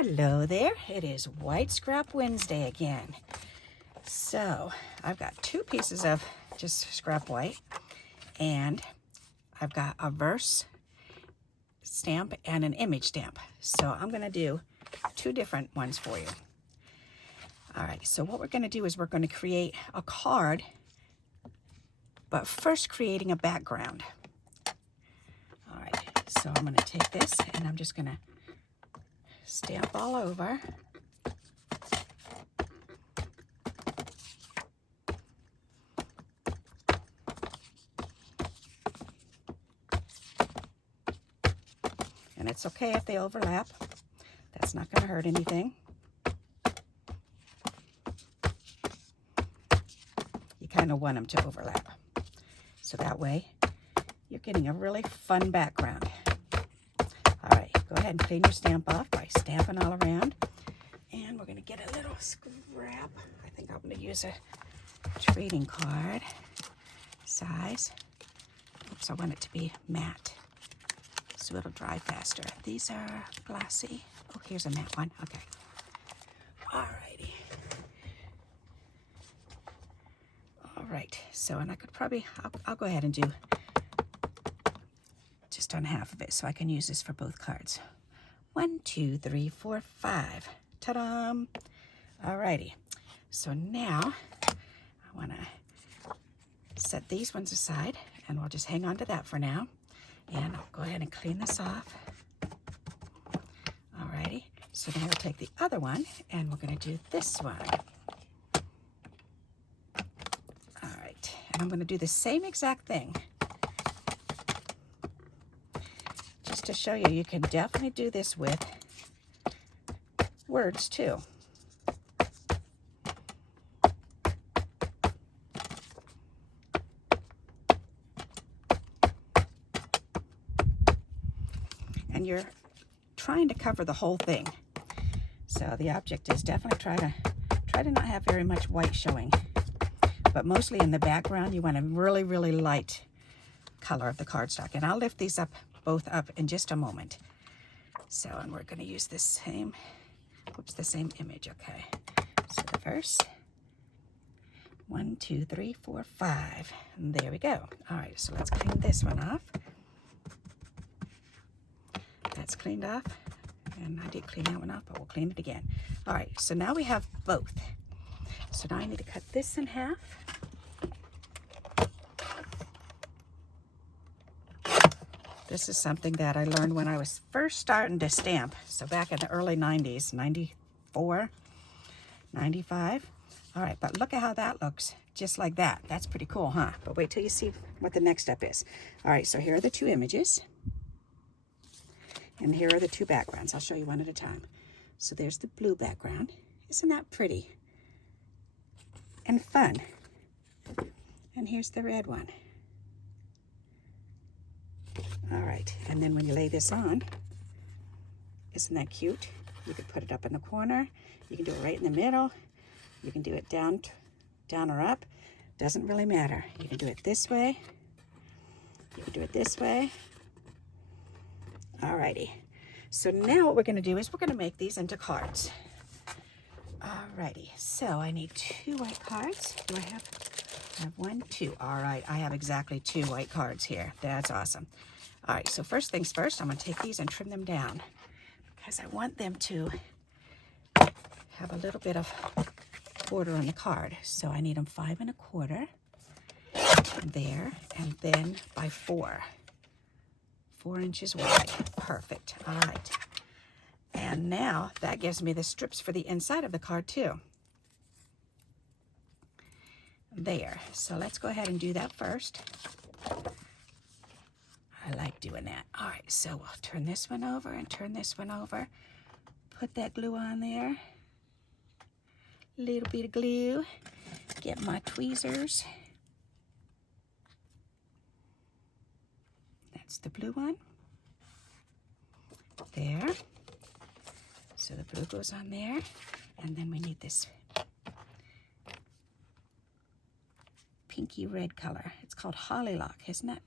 Hello there, it is White Scrap Wednesday again. So I've got two pieces of just scrap white, and I've got a verse stamp and an image stamp. So I'm gonna do two different ones for you. All right, so what we're gonna do is we're gonna create a card, but first creating a background. All right, so I'm gonna take this and I'm just gonna stamp all over. And it's okay if they overlap. That's not going to hurt anything. You kind of want them to overlap. So that way you're getting a really fun background. All right, go ahead and clean your stamp off by stamping all around. And we're going to get a little scrap. I think I'm going to use a trading card size. Oops, I want it to be matte, so it'll dry faster. These are glossy. Oh, here's a matte one. Okay. Alrighty. All right. So, and I could probably, I'll go ahead and do just on half of it so I can use this for both cards. 1, 2, 3, 4, 5. Ta-da! Alrighty. So now I want to set these ones aside, and we'll just hang on to that for now. And I'll go ahead and clean this off. Alrighty, so now we'll take the other one and we're going to do this one. Alright, and I'm going to do the same exact thing. Just to show you, you can definitely do this with words too. And you're trying to cover the whole thing. So the object is definitely try to not have very much white showing. But mostly in the background, you want a really, really light color of the cardstock. And I'll lift these up, both up in just a moment. So, and we're going to use the same image, okay. So the first, 1, 2, 3, 4, 5. And there we go. All right, so let's clean this one off. That's cleaned off, and I did clean that one off, but we'll clean it again. All right, so now we have both. So now I need to cut this in half. This is something that I learned when I was first starting to stamp. So back in the early 90s, 94, 95. All right, but look at how that looks, just like that. That's pretty cool, huh? But wait till you see what the next step is. All right, so here are the two images. And here are the two backgrounds. I'll show you one at a time. So there's the blue background. Isn't that pretty? And fun. And here's the red one. All right, and then when you lay this on, isn't that cute? You could put it up in the corner. You can do it right in the middle. You can do it down or up. Doesn't really matter. You can do it this way. You can do it this way. Alrighty, so now what we're going to do is we're going to make these into cards. Alrighty, so I need 2 white cards. Do I have 1, 2. All right, I have exactly 2 white cards here. That's awesome. All right, so first things first, I'm going to take these and trim them down because I want them to have a little bit of border on the card. So I need them 5 1/4 there, and then by 4 inches wide. Perfect. All right. And now that gives me the strips for the inside of the card too. There. So let's go ahead and do that first. I like doing that. All right. So we'll turn this one over and turn this one over. Put that glue on there. Little bit of glue. Get my tweezers. That's the blue one. There. So the blue goes on there. And then we need this pinky red color. It's called Hollylock, isn't it?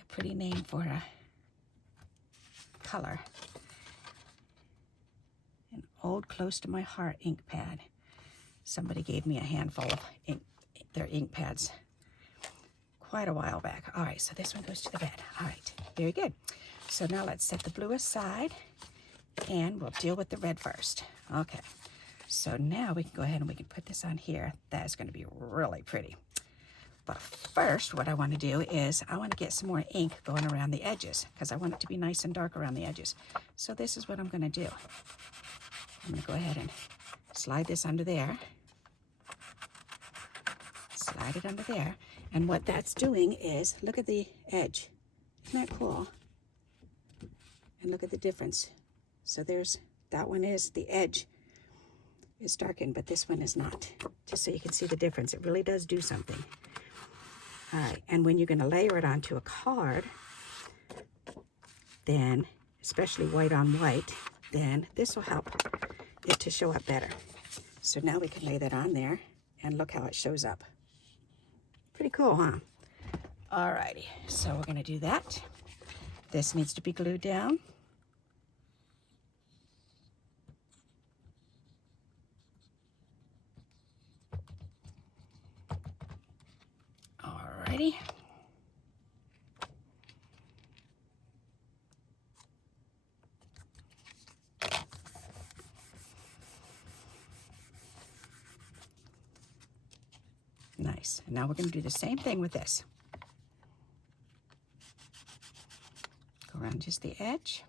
A pretty name for a color. An old close to my heart ink pad. Somebody gave me a handful of ink, their ink pads quite a while back. All right, so this one goes to the red. All right, very good. So now let's set the blue aside and we'll deal with the red first. Okay, so now we can go ahead and we can put this on here. That is going to be really pretty. But first, what I want to do is I want to get some more ink going around the edges because I want it to be nice and dark around the edges. So this is what I'm going to do. I'm going to go ahead and slide this under there. Slide it under there. And what that's doing is, look at the edge. Isn't that cool? And look at the difference. So there's, that one is, the edge is darkened, but this one is not. Just so you can see the difference. It really does do something. All right, and when you're going to layer it onto a card, then, especially white on white, then this will help it to show up better. So now we can lay that on there, and look how it shows up. Pretty cool, huh? All righty, so we're going to do that. This needs to be glued down. All righty. Nice. And now we're going to do the same thing with this. Go around just the edge.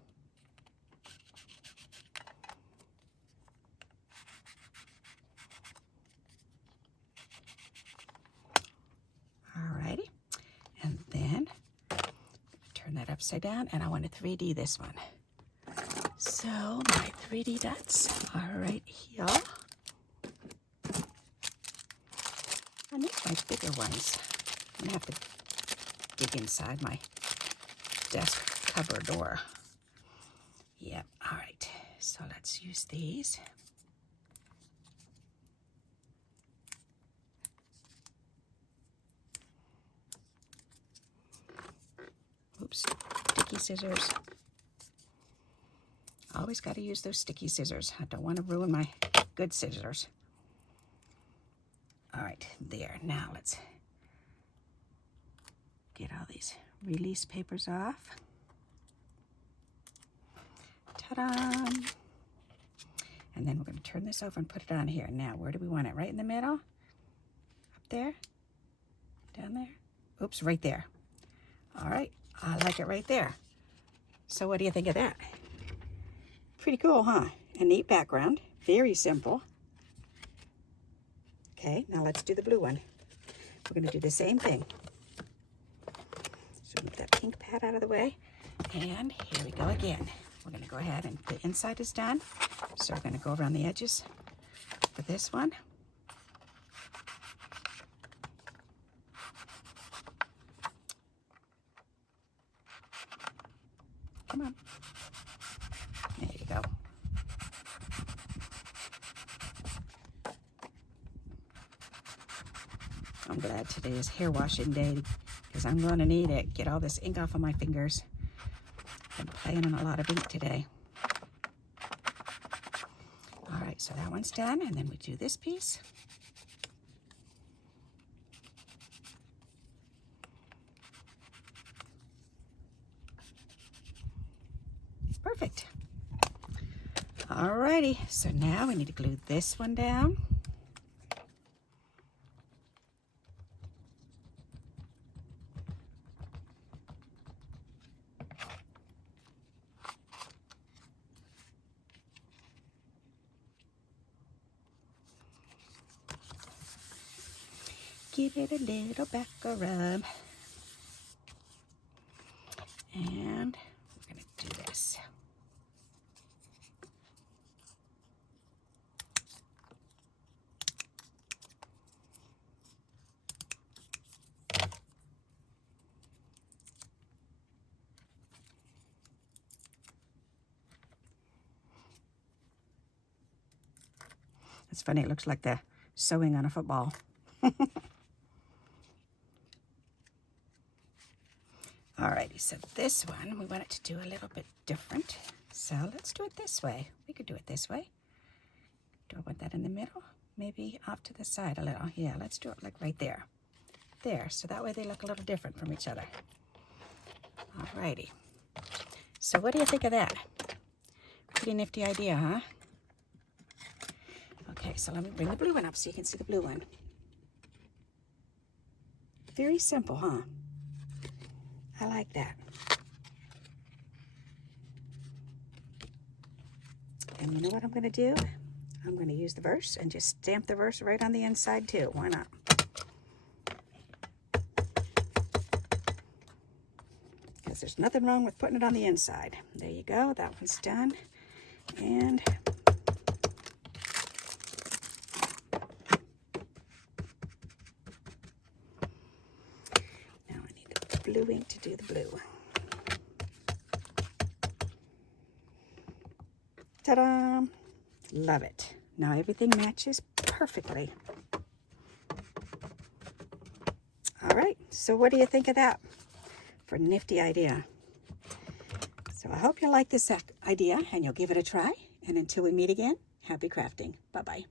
Alrighty. And then turn that upside down, and I want to 3D this one. So my 3D dots are right here. And these are my bigger ones. I'm going to have to dig inside my desk cupboard door. Yep, all right. So let's use these. Oops, sticky scissors. Always got to use those sticky scissors. I don't want to ruin my good scissors. All right, there. Now let's get all these release papers off. Ta-da! And then we're going to turn this over and put it on here. Now, where do we want it? Right in the middle? Up there? Down there? Oops, right there. All right, I like it right there. So what do you think of that? Pretty cool, huh? A neat background. Very simple. Okay, now let's do the blue one. We're going to do the same thing. So move that pink pad out of the way. And here we go again. We're going to go ahead and the inside is done. So we're going to go around the edges for this one. Come on. There you go. I'm glad today is hair washing day because I'm going to need it. Get all this ink off of my fingers. I'm playing in a lot of ink today. All right, so that one's done, and then we do this piece. Perfect. All righty, so now we need to glue this one down. Give it a little back rub. And we're going to do this. It's funny, it looks like the sewing on a football. Alrighty, Alrighty, so this one, we want it to do a little bit different. So let's do it this way. We could do it this way. Do I want that in the middle? Maybe off to the side a little. Yeah, let's do it like right there. There, so that way they look a little different from each other. Alrighty. So what do you think of that? Pretty nifty idea, huh? Okay, so let me bring the blue one up so you can see the blue one. Very simple, huh? I like that. And you know what I'm going to do? I'm going to use the verse and just stamp the verse right on the inside too. Why not? Because there's nothing wrong with putting it on the inside. There you go. That one's done. And now I need the blue ink to do the blue. Ta-da! Love it. Now everything matches perfectly. All right, so what do you think of that for a nifty idea? So I hope you like this idea and you'll give it a try. And until we meet again, happy crafting. Bye-bye.